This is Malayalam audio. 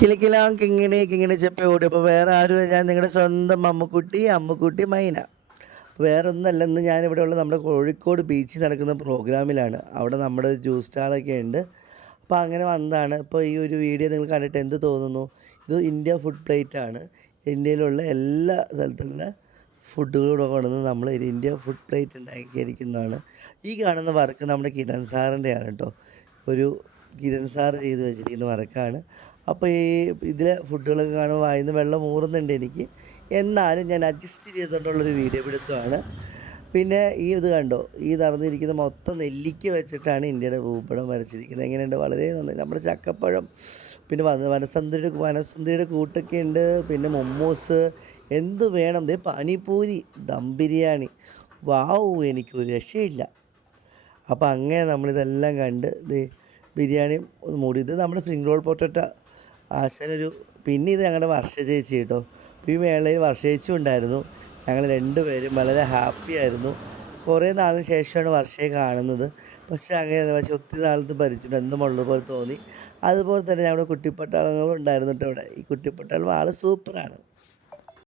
കിലുക്കിലാം കിങ്ങിണി കിങ്ങിണി ചെപ്പ ഓടി. അപ്പോൾ വേറെ ആരും ഞാൻ നിങ്ങളുടെ സ്വന്തം അമ്മുക്കുട്ടി മൈന. വേറെ ഒന്നല്ല, ഇന്ന് ഞാനിവിടെ ഉള്ള നമ്മുടെ കോഴിക്കോട് ബീച്ചിൽ നടക്കുന്ന പ്രോഗ്രാമിലാണ്. അവിടെ നമ്മുടെ ജ്യൂസ് സ്റ്റാളൊക്കെ ഉണ്ട്. അപ്പോൾ അങ്ങനെ വന്നതാണ്. ഇപ്പോൾ ഈ ഒരു വീഡിയോ നിങ്ങൾ കണ്ടിട്ട് എന്ത് തോന്നുന്നു? ഇത് ഇന്ത്യ ഫുഡ് പ്ലേറ്റാണ്. ഇന്ത്യയിലുള്ള എല്ലാ സ്ഥലത്തുള്ള ഫുഡുകളൂടെ കൊണ്ടുവന്ന് നമ്മൾ ഒരു ഇന്ത്യ ഫുഡ് പ്ലേറ്റ് ഉണ്ടാക്കിയിരിക്കുന്നതാണ്. ഈ കാണുന്ന വർക്ക് നമ്മുടെ കിരൺ സാറിൻ്റെയാണ് കേട്ടോ. ഒരു കിരൺ സാർ ചെയ്ത് വെച്ചിരിക്കുന്ന വർക്കാണ്. അപ്പോൾ ഈ ഇതിലെ ഫുഡുകളൊക്കെ കാണുമ്പോൾ വായിന്ന് വെള്ളം ഊറുന്നുണ്ട് എനിക്ക്. എന്നാലും ഞാൻ അഡ്ജസ്റ്റ് ചെയ്തുകൊണ്ടുള്ളൊരു വീഡിയോ പിടുത്തമാണ്. പിന്നെ ഈ ഇത് കണ്ടോ, ഈ നടന്നിരിക്കുന്ന മൊത്തം നെല്ലിക്ക വെച്ചിട്ടാണ് ഇന്ത്യയുടെ ഭൂപടം വരച്ചിരിക്കുന്നത്. എങ്ങനെയുണ്ട്? വളരെ നന്നായി. നമ്മുടെ ചക്കപ്പഴം, പിന്നെ വനസുന്ദരിയുടെ കൂട്ടൊക്കെ ഉണ്ട്. പിന്നെ മൊമ്മോസ്, എന്ത് വേണം? ദേ പാനിപൂരി, ദം ബിരിയാണി, വാവ്, എനിക്കൊരു രക്ഷയില്ല. അപ്പോൾ അങ്ങനെ നമ്മളിതെല്ലാം കണ്ട് ബിരിയാണി മൂടി. ഇത് നമ്മുടെ സ്പ്രിംഗ് റോൾ പൊട്ടറ്റോ ആശാനൊരു. പിന്നെ ഇത് ഞങ്ങളുടെ വർഷ ചേച്ചി കേട്ടോ. ഈ വേളയിൽ വർഷ ചേച്ചി ഉണ്ടായിരുന്നു. ഞങ്ങൾ രണ്ടുപേരും വളരെ ഹാപ്പി ആയിരുന്നു. കുറേ നാളിന് ശേഷമാണ് വർഷയെ കാണുന്നത്. പക്ഷേ ഒത്തിരി നാളത്ത് ബന്ധമുള്ളത് പോലെ തോന്നി. അതുപോലെ തന്നെ ഞങ്ങളുടെ കുട്ടിപ്പട്ടാളങ്ങളും ഉണ്ടായിരുന്നു കേട്ടോ ഇവിടെ. ഈ കുട്ടിപ്പട്ടാളം ആൾ സൂപ്പറാണ്.